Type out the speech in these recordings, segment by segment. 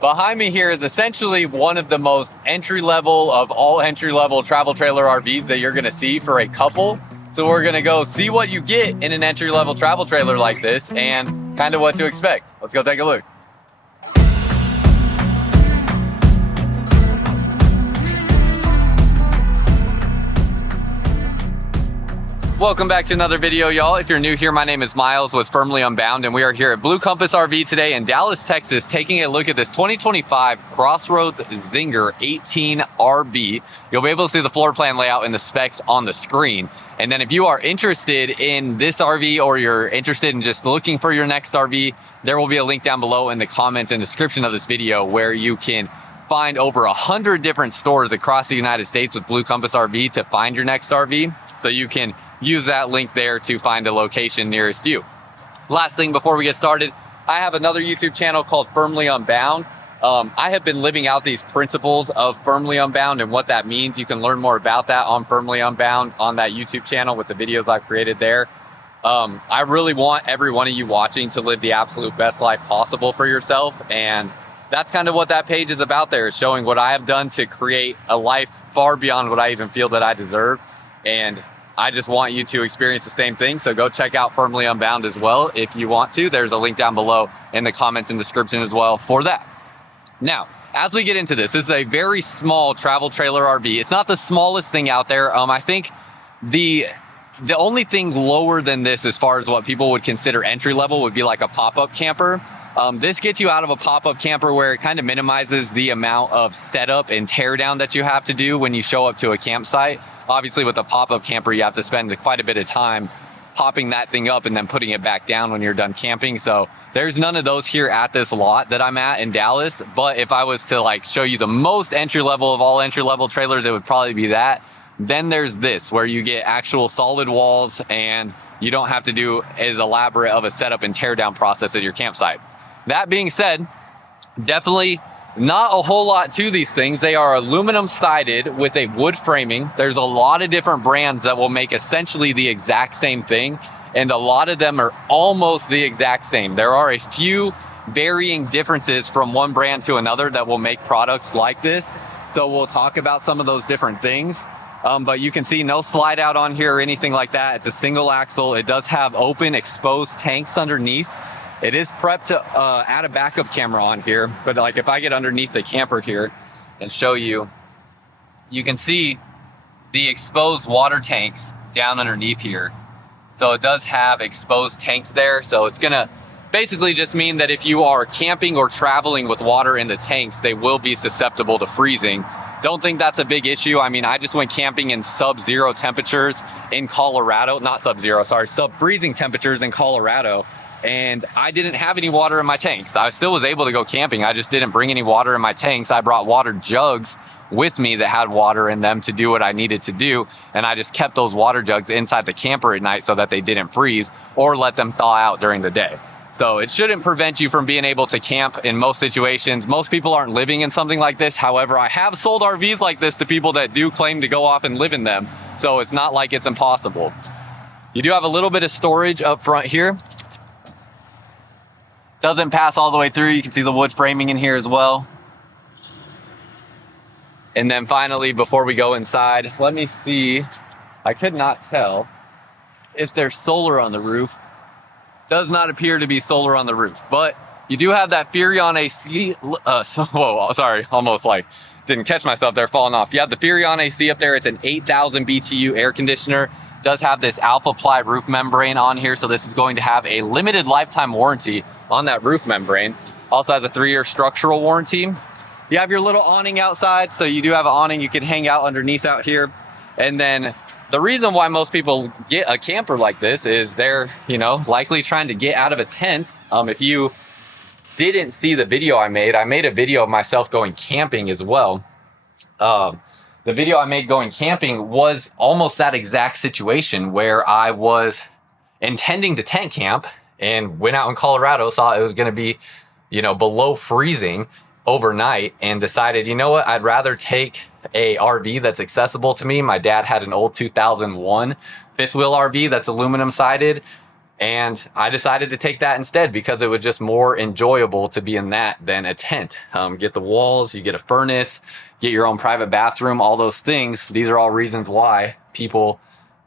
Behind me here is essentially one of the most entry-level of all entry-level travel trailer RVs that you're gonna see for a couple. So we're gonna go see what you get in an entry-level travel trailer like this and kind of what to expect. Let's go take a look. Welcome back to another video, y'all. If you're new here, my name is Myles with Firmly Unbound, and we are here at Blue Compass RV today in Dallas, Texas, taking a look at this 2025 CrossRoads Zinger 18 RV. You'll be able to see the floor plan layout and the specs on the screen. And then if you are interested in this RV or you're interested in just looking for your next RV, there will be a link down below in the comments and description of this video where you can find over 100 different stores across the United States with Blue Compass RV to find your next RV. So you can use that link there to find a location nearest you. Last thing before we get started, I have another YouTube channel called Firmly Unbound. I have been living out these principles of Firmly Unbound and what that means. You can learn more about that on Firmly Unbound on that YouTube channel with the videos I've created there. I really want every one of you watching to live the absolute best life possible for yourself, and that's kind of what that page is about there, is showing what I have done to create a life far beyond what I even feel that I deserve. And I just want you to experience the same thing. So go check out Firmly Unbound as well if you want to. There's a link down below in the comments and description as well for that. Now, as we get into this is a very small travel trailer RV. It's not the smallest thing out there. I think the only thing lower than this as far as what people would consider entry level would be like a pop-up camper. This gets you out of a pop-up camper where it kind of minimizes the amount of setup and tear down that you have to do when you show up to a campsite. Obviously, with a pop-up camper, you have to spend quite a bit of time popping that thing up and then putting it back down when you're done camping. So there's none of those here at this lot that I'm at in Dallas. But if I was to like show you the most entry level of all entry level trailers, it would probably be that. Then there's this, where you get actual solid walls and you don't have to do as elaborate of a setup and tear down process at your campsite. That being said, definitely not a whole lot to these things. They are aluminum sided with a wood framing. There's a lot of different brands that will make essentially the exact same thing, and a lot of them are almost the exact same. There are a few varying differences from one brand to another that will make products like this. So we'll talk about some of those different things. But you can see no slide out on here or anything like that. It's a single axle. It does have open exposed tanks underneath. It is prepped to add a backup camera on here, but like if I get underneath the camper here and show you, you can see the exposed water tanks down underneath here. So it does have exposed tanks there. So it's gonna basically just mean that if you are camping or traveling with water in the tanks, they will be susceptible to freezing. Don't think that's a big issue. I mean, I just went camping in sub-zero temperatures in Colorado, not sub-zero, sorry, sub-freezing temperatures in Colorado. And I didn't have any water in my tanks. I still was able to go camping. I just didn't bring any water in my tanks. I brought water jugs with me that had water in them to do what I needed to do. And I just kept those water jugs inside the camper at night so that they didn't freeze or let them thaw out during the day. So it shouldn't prevent you from being able to camp in most situations. Most people aren't living in something like this. However, I have sold RVs like this to people that do claim to go off and live in them. So it's not like it's impossible. You do have a little bit of storage up front here. Doesn't pass all the way through. You can see the wood framing in here as well. And then finally, before we go inside, let me see. I could not tell if there's solar on the roof. Does not appear to be solar on the roof, but you do have that Furrion AC. Whoa, sorry, almost like didn't catch myself there falling off. You have the Furrion AC up there. It's an 8,000 BTU air conditioner. Does have this alpha ply roof membrane on here, so this is going to have a limited lifetime warranty on that roof membrane. Also has a 3-year structural warranty. You have your little awning outside, so you do have an awning you can hang out underneath out here. And then the reason why most people get a camper like this is they're, likely trying to get out of a tent. If you didn't see the video I made a video of myself going camping as well. The video I made going camping was almost that exact situation where I was intending to tent camp and went out in Colorado, saw it was going to be, below freezing overnight, and decided, you know what, I'd rather take a RV that's accessible to me. My dad had an old 2001 fifth wheel RV that's aluminum sided. And I decided to take that instead because it was just more enjoyable to be in that than a tent. Get the walls, you get a furnace, get your own private bathroom, all those things. These are all reasons why people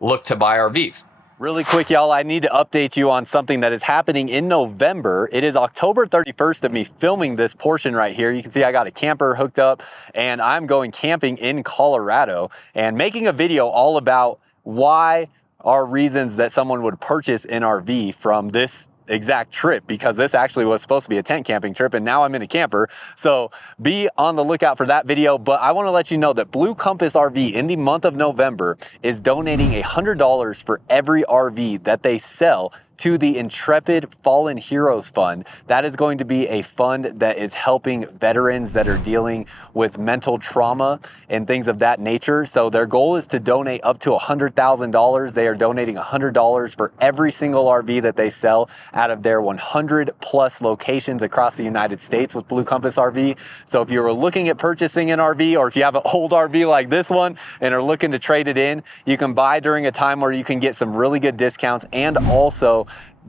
look to buy RVs. Really quick, y'all, I need to update you on something that is happening in November. It is October 31st of me filming this portion right here. You can see I got a camper hooked up and I'm going camping in Colorado and making a video all about why are reasons that someone would purchase an RV from this exact trip, because this actually was supposed to be a tent camping trip and now I'm in a camper. So be on the lookout for that video. But I want to let you know that Blue Compass RV in the month of November is donating $100 for every RV that they sell to the Intrepid Fallen Heroes Fund. That is going to be a fund that is helping veterans that are dealing with mental trauma and things of that nature. So their goal is to donate up to $100,000. They are donating $100 for every single RV that they sell out of their 100 plus locations across the United States with Blue Compass RV. So if you were looking at purchasing an RV, or if you have an old RV like this one and are looking to trade it in, you can buy during a time where you can get some really good discounts, and also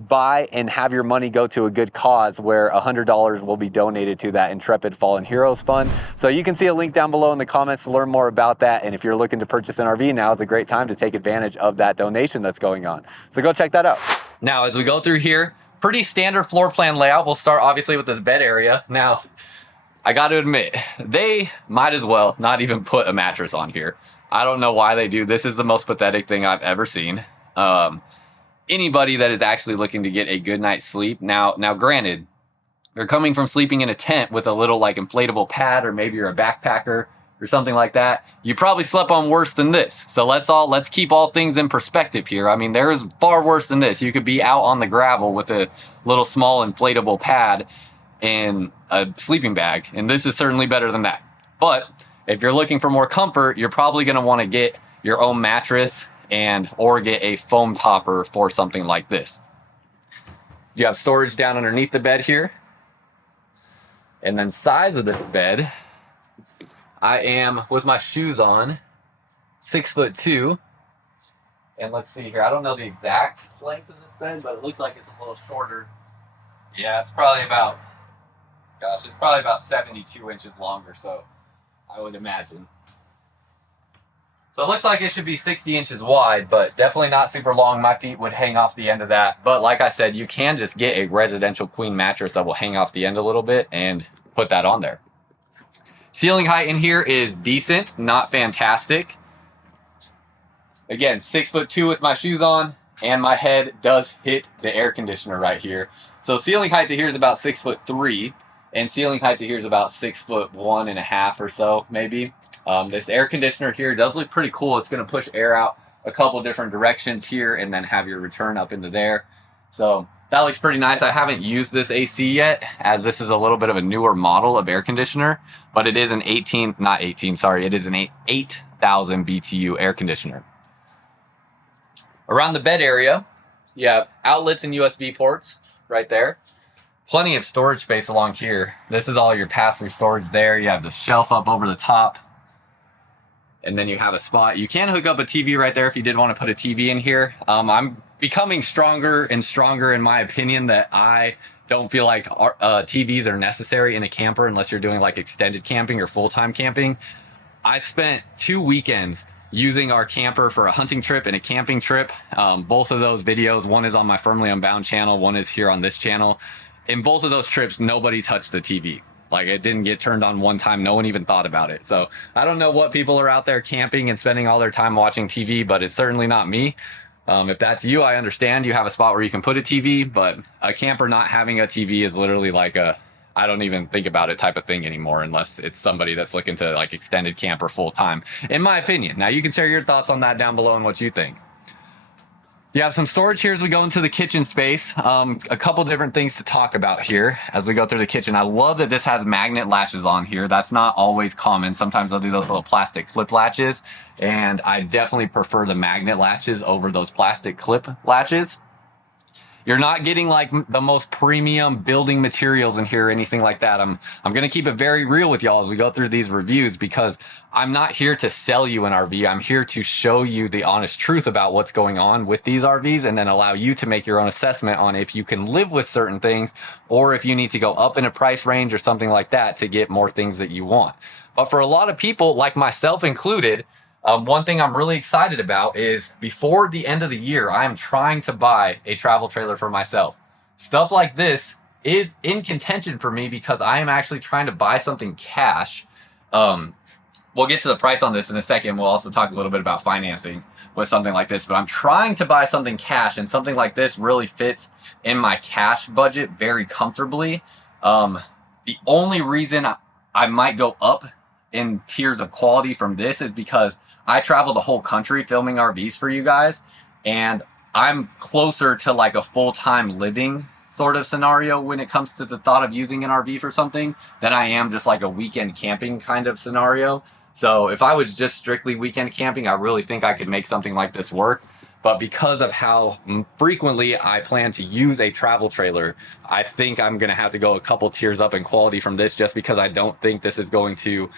buy and have your money go to a good cause where $100 will be donated to that Intrepid Fallen Heroes Fund. So you can see a link down below in the comments to learn more about that. And if you're looking to purchase an RV, now is a great time to take advantage of that donation that's going on. So go check that out. Now, as we go through here, pretty standard floor plan layout. We'll start obviously with this bed area. Now, I got to admit, they might as well not even put a mattress on here. I don't know why they do. This is the most pathetic thing I've ever seen. Anybody that is actually looking to get a good night's sleep. Now granted, you're coming from sleeping in a tent with a little like inflatable pad, or maybe you're a backpacker or something like that. You probably slept on worse than this. So let's keep all things in perspective here. I mean, there is far worse than this. You could be out on the gravel with a little small inflatable pad and a sleeping bag, and this is certainly better than that. But if you're looking for more comfort, you're probably going to want to get your own mattress or get a foam topper for something like this. You have storage down underneath the bed here. And then size of this bed, I am, with my shoes on, 6'2". And let's see here, I don't know the exact length of this bed, but it looks like it's a little shorter. Yeah, it's probably about 72 inches longer, so I would imagine. So it looks like it should be 60 inches wide, but definitely not super long. My feet would hang off the end of that. But like I said, you can just get a residential queen mattress that will hang off the end a little bit and put that on there. Ceiling height in here is decent, not fantastic. Again, 6'2" with my shoes on, and my head does hit the air conditioner right here. So ceiling height to here is about 6'3", and ceiling height to here is about 6'1.5" or so, maybe. This air conditioner here does look pretty cool. It's going to push air out a couple different directions here and then have your return up into there. So that looks pretty nice. I haven't used this AC yet, as this is a little bit of a newer model of air conditioner, but it is an it is an 8,000 BTU air conditioner. Around the bed area, you have outlets and USB ports right there. Plenty of storage space along here. This is all your pass-through storage there. You have the shelf up over the top. And then you have a spot. You can hook up a TV right there if you did want to put a TV in here. I'm becoming stronger and stronger in my opinion that I don't feel like TVs are necessary in a camper unless you're doing like extended camping or full-time camping. I spent 2 weekends using our camper for a hunting trip and a camping trip. Both of those videos, one is on my Firmly Unbound channel, one is here on this channel. In both of those trips, nobody touched the TV. Like, it didn't get turned on one time. No one even thought about it. So I don't know what people are out there camping and spending all their time watching TV, but it's certainly not me. If that's you, I understand you have a spot where you can put a TV, but a camper not having a TV is literally like a, I don't even think about it type of thing anymore, unless it's somebody that's looking to like extended camper full time, in my opinion. Now you can share your thoughts on that down below and what you think. You have some storage here as we go into the kitchen space. A couple different things to talk about here as we go through the kitchen. I love that this has magnet latches on here. That's not always common. Sometimes they'll do those little plastic clip latches, and I definitely prefer the magnet latches over those plastic clip latches. You're not getting like the most premium building materials in here or anything like that. I'm going to keep it very real with y'all as we go through these reviews, because I'm not here to sell you an RV. I'm here to show you the honest truth about what's going on with these RVs, and then allow you to make your own assessment on if you can live with certain things, or if you need to go up in a price range or something like that to get more things that you want. But for a lot of people, like myself included, one thing I'm really excited about is before the end of the year, I am trying to buy a travel trailer for myself. Stuff like this is in contention for me because I am actually trying to buy something cash. We'll get to the price on this in a second. We'll also talk a little bit about financing with something like this, but I'm trying to buy something cash, and something like this really fits in my cash budget very comfortably. The only reason I might go up in tiers of quality from this is because I travel the whole country filming RVs for you guys, and I'm closer to like a full-time living sort of scenario when it comes to the thought of using an RV for something than I am just like a weekend camping kind of scenario. So if I was just strictly weekend camping, I really think I could make something like this work. But because of how frequently I plan to use a travel trailer, I think I'm going to have to go a couple tiers up in quality from this, just because I don't think this is going to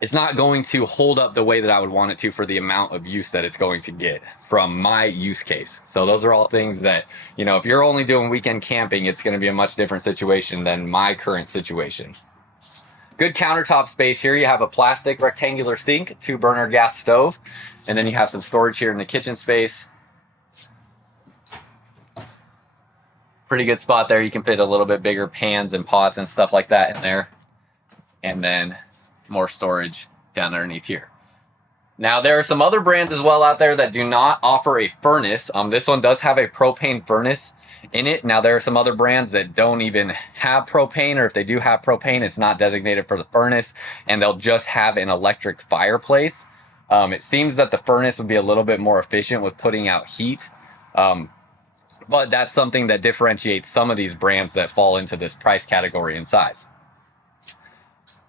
it's not going to hold up the way that I would want it to for the amount of use that it's going to get from my use case. So those are all things that, you know, if you're only doing weekend camping, it's going to be a much different situation than my current situation. Good countertop space here. You have a plastic rectangular sink, 2-burner gas stove, and then you have some storage here in the kitchen space. Pretty good spot there. You can fit a little bit bigger pans and pots and stuff like that in there. And then more storage down underneath here. Now, there are some other brands as well out there that do not offer a furnace. This one does have a propane furnace in it. Now, there are some other brands that don't even have propane, or if they do have propane, it's not designated for the furnace, and they'll just have an electric fireplace. It seems that the furnace would be a little bit more efficient with putting out heat. But that's something that differentiates some of these brands that fall into this price category and size.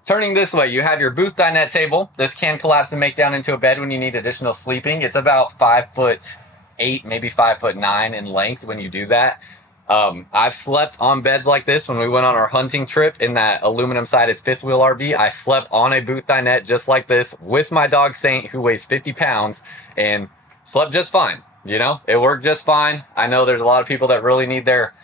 Turning this way, you have your booth dinette table. This can collapse and make down into a bed when you need additional sleeping. It's about 5'8", maybe 5'9" in length when you do that. I've slept on beds like this when we went on our hunting trip in that aluminum sided fifth wheel RV. I slept on a booth dinette just like this with my dog Saint, who weighs 50 pounds, and slept just fine. You know, it worked just fine. I know there's a lot of people that really need their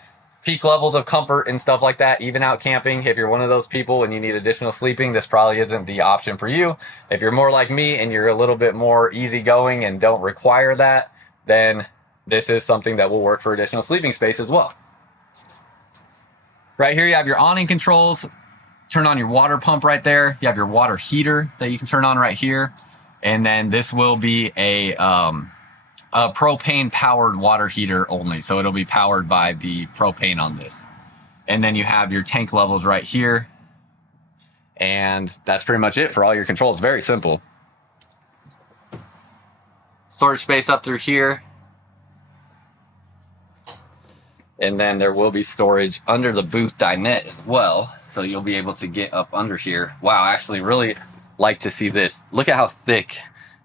peak levels of comfort and stuff like that, even out camping. If you're one of those people and you need additional sleeping, this probably isn't the option for you. If you're more like me and you're a little bit more easygoing and don't require that, then this is something that will work for additional sleeping space as well. Right here, you have your awning controls. Turn on your water pump right there. You have your water heater that you can turn on right here. And then this will be a propane powered water heater only. So it'll be powered by the propane on this. And then you have your tank levels right here. And that's pretty much it for all your controls. Very simple. Storage space up through here. And then there will be storage under the booth dinette as well. So you'll be able to get up under here. Wow, I actually really like to see this. Look at how thick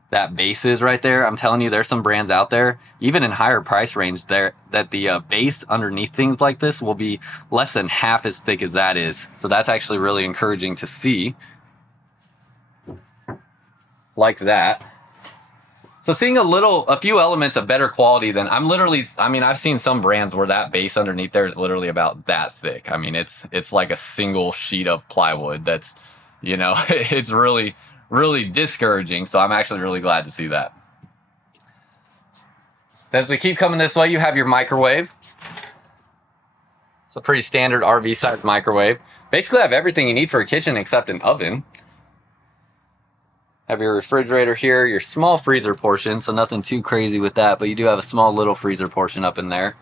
that base is right there. I'm telling you, there's some brands out there, even in higher price range there, that the base underneath things like this will be less than half as thick as that is. So that's actually really encouraging to see. Like that. So seeing a few elements of better quality than I've seen some brands where that base underneath there is literally about that thick. I mean, it's like a single sheet of plywood that's, you know, it's really discouraging. So I'm actually really glad to see that. As we keep coming this way, you have your microwave. It's a pretty standard RV sized microwave. Basically have everything you need for a kitchen except an oven. Have your refrigerator here, your small freezer portion, so nothing too crazy with that, but you do have a small little freezer portion up in there.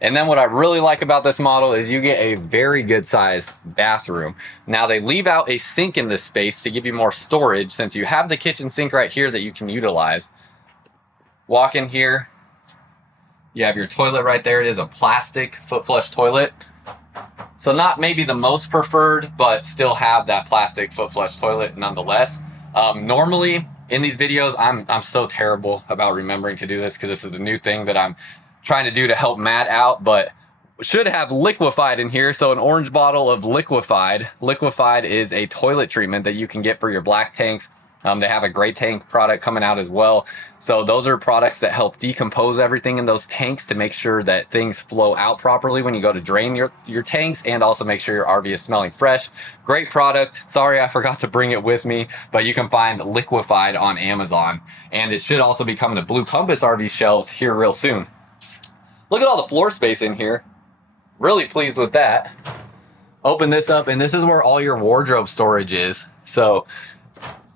And then what I really like about this model is you get a very good sized bathroom. Now they leave out a sink in this space to give you more storage, since you have the kitchen sink right here that you can utilize. Walk in here, you have your toilet right there. It is a plastic foot flush toilet. So not maybe the most preferred, but still have that plastic foot flush toilet nonetheless. Normally in these videos, I'm so terrible about remembering to do this because this is a new thing that I'm trying to do to help Matt out, but should have liquefied in here. So an orange bottle of liquefied. Liquefied is a toilet treatment that you can get for your black tanks. They have a gray tank product coming out as well. So those are products that help decompose everything in those tanks to make sure that things flow out properly when you go to drain your tanks, and also make sure your RV is smelling fresh. Great product. Sorry I forgot to bring it with me, but you can find liquefied on Amazon, and it should also be coming to Blue Compass RV shelves here real soon. Look at all the floor space in here. Really pleased with that. Open this up, and this is where all your wardrobe storage is. So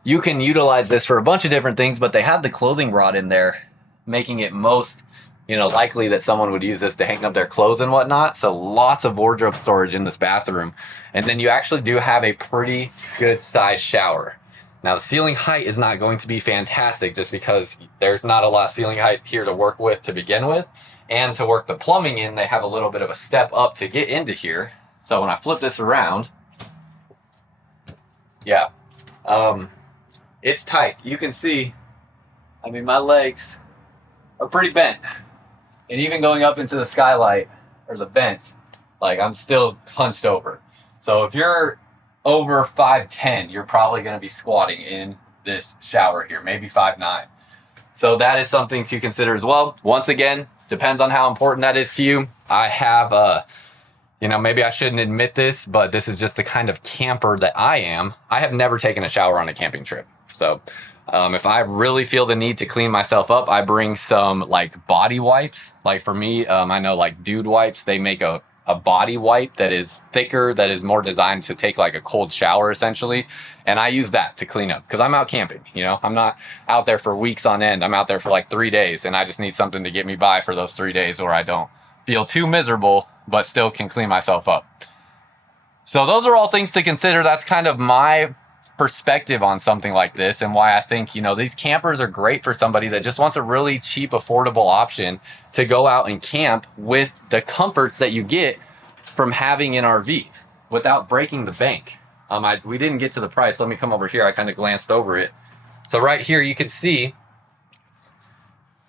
you can utilize this for a bunch of different things, but they have the clothing rod in there, making it most, likely that someone would use this to hang up their clothes and whatnot. So lots of wardrobe storage in this bathroom. And then you actually do have a pretty good sized shower. Now the ceiling height is not going to be fantastic just because there's not a lot of ceiling height here to work with to begin with. And to work the plumbing in, they have a little bit of a step up to get into here. So when I flip this around, yeah, it's tight. You can see, my legs are pretty bent. And even going up into the skylight or the vents, I'm still hunched over. So if you're over 5'10", you're probably going to be squatting in this shower here, maybe 5'9". So that is something to consider as well. Once again, depends on how important that is to you. I have maybe I shouldn't admit this, but this is just the kind of camper that I am. I have never taken a shower on a camping trip. So if I really feel the need to clean myself up, I bring some body wipes. For me, I know Dude Wipes, they make a body wipe that is thicker, that is more designed to take a cold shower essentially. And I use that to clean up because I'm out camping, I'm not out there for weeks on end. I'm out there for 3 days, and I just need something to get me by for those 3 days where I don't feel too miserable, but still can clean myself up. So those are all things to consider. That's kind of my perspective on something like this, and why I think, these campers are great for somebody that just wants a really cheap, affordable option to go out and camp with the comforts that you get from having an RV without breaking the bank. We didn't get to the price. Let me come over here. I kind of glanced over it. So right here, you can see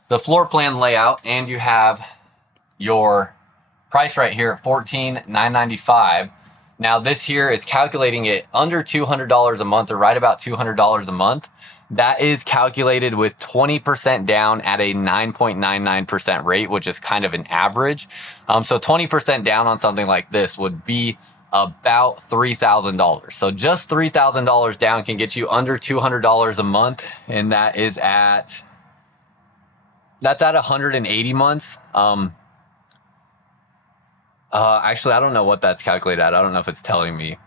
the floor plan layout, and you have your price right here at $14,995. Now this here is calculating it under $200 a month, or right about $200 a month. That is calculated with 20% down at a 9.99% rate, which is kind of an average. So 20% down on something like this would be about $3,000. So just $3,000 down can get you under $200 a month, and that's at 180 months. Actually, I don't know what that's calculated at. I don't know if it's telling me.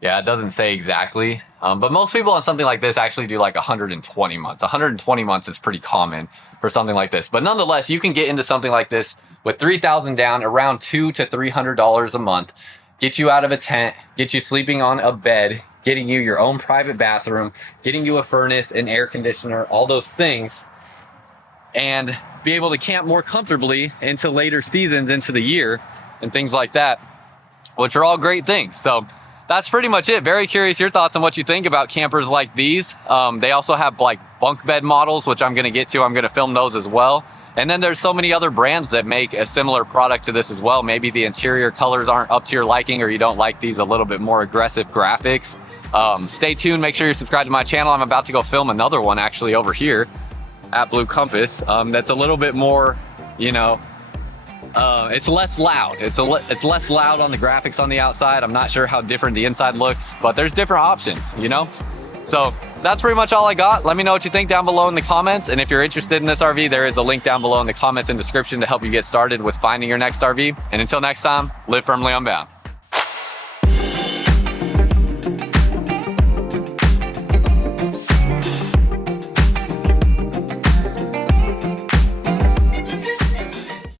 Yeah, it doesn't say exactly. But most people on something like this actually do 120 months. 120 months is pretty common for something like this. But nonetheless, you can get into something like this with $3,000 down, around $200 to $300 a month. Get you out of a tent, get you sleeping on a bed, getting you your own private bathroom, getting you a furnace, an air conditioner, all those things. And be able to camp more comfortably into later seasons, into the year, and things like that, which are all great things. So that's pretty much it. Very curious your thoughts on what you think about campers like these. They also have bunk bed models, which I'm going to get to. I'm going to film those as well. And then there's so many other brands that make a similar product to this as well. Maybe the interior colors aren't up to your liking, or you don't like these a little bit more aggressive graphics. Stay tuned. Make sure you're subscribed to my channel. I'm about to go film another one actually over here at Blue Compass. That's a little bit more, it's less loud. It's less loud on the graphics on the outside. I'm not sure how different the inside looks, but there's different options, So that's pretty much all I got. Let me know what you think down below in the comments. And if you're interested in this RV, there is a link down below in the comments and description to help you get started with finding your next RV. And until next time, live firmly unbound.